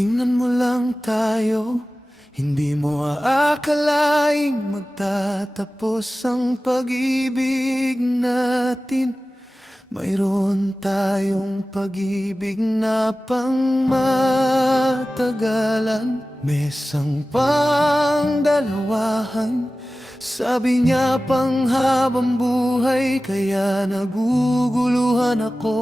Tingnan mo lang tayo, hindi mo aakalaing magtatapos ang pag-ibig natin. Mayroon tayong pag-ibig na pangmatagalan, mesang pangdalawahan. Sabi niya panghabang buhay, kaya naguguluhan ako.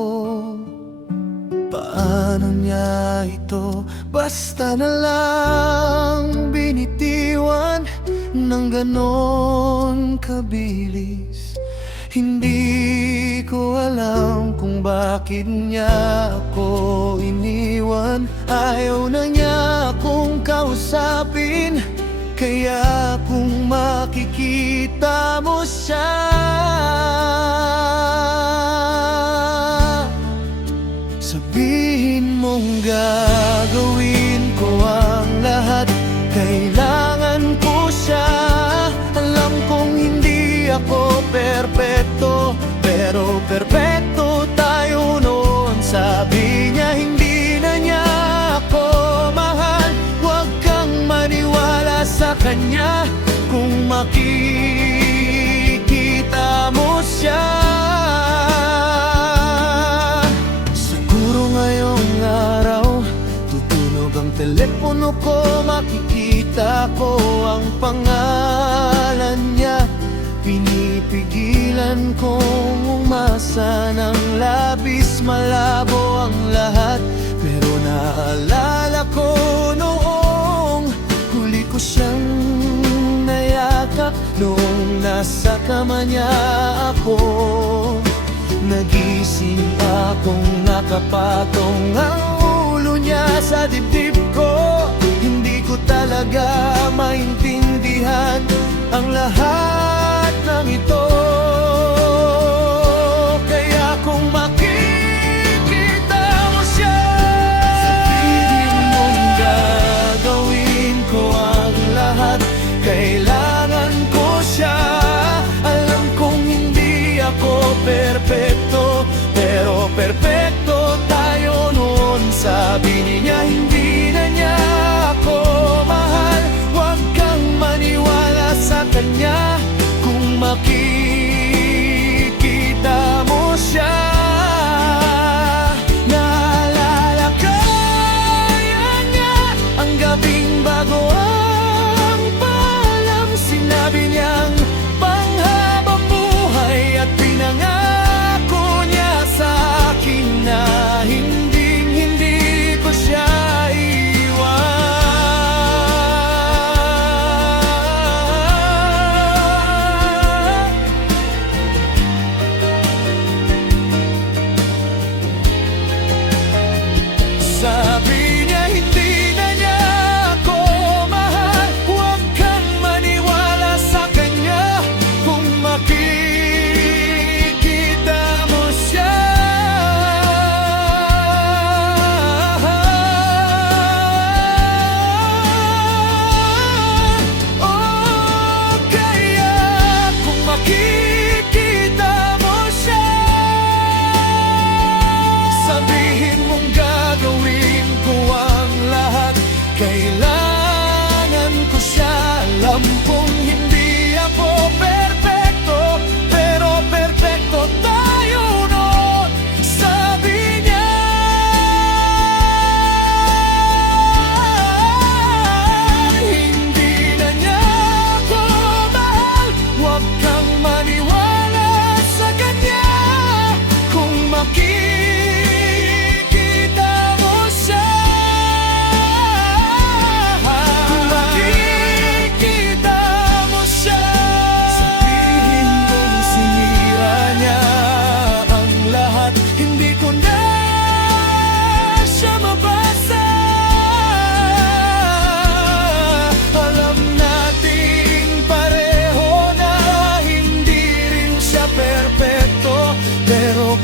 Paano niya ito basta na lang binitiwan ng ganon kabilis? Hindi ko alam kung bakit niya ako iniwan. Ayaw na niya akong kausapin, kaya kung makikita mo siya, sabihin mong gagawin ko ang lahat. Kailangan ko siya. Alam kong hindi ako perpekto, pero perpekto tayo noon. Sabi niya hindi na niya ako mahal. Huwag kang maniwala sa kanya. Kung makikita mo siya, ang telepono ko, makikita ko ang pangalan niya. Pinipigilan kong umasa ng labis, malabo ang lahat. Pero naalala ko noong huli ko siyang nayakap, noong nasa kama niya ako. Nagising akong nakapatong ang niya sa dibdib ko. Hindi ko talaga maintindihan ang lahat ng ito. Kaya kung makikita mo siya, sabihin mong gagawin ko ang lahat. Kailangan ko siya. Alam kong hindi ako perpekto, pero perpekto tayo noon. Sabi niya hindi na niya ako mahal. Huwag kang maniwala sa kanya. Kung makikita mo siya, naalala kaya niya ang gabing bago ang paalam. Sinabi niyang panghabang buhay at pinangako niya sa akin na hindi siya iwan. Sabi niya hindi na niya ako mahal. Huwag kang maniwala sa kanya. Kung makikita mo siya, kailangan ko siya. Alam kong hindi ako perpekto, pero perpekto tayo noon. Sabi niya hindi na niya ako mahal. Huwag kang maniwala sa kanya. Kung makikita mo siya,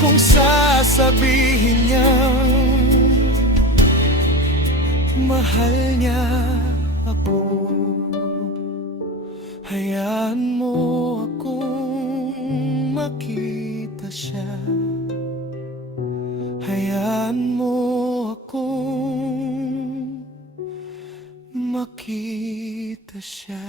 kung sasabihin niya mahal niya ako, hayaan mo akong makita siya. Hayaan mo akong makita siya.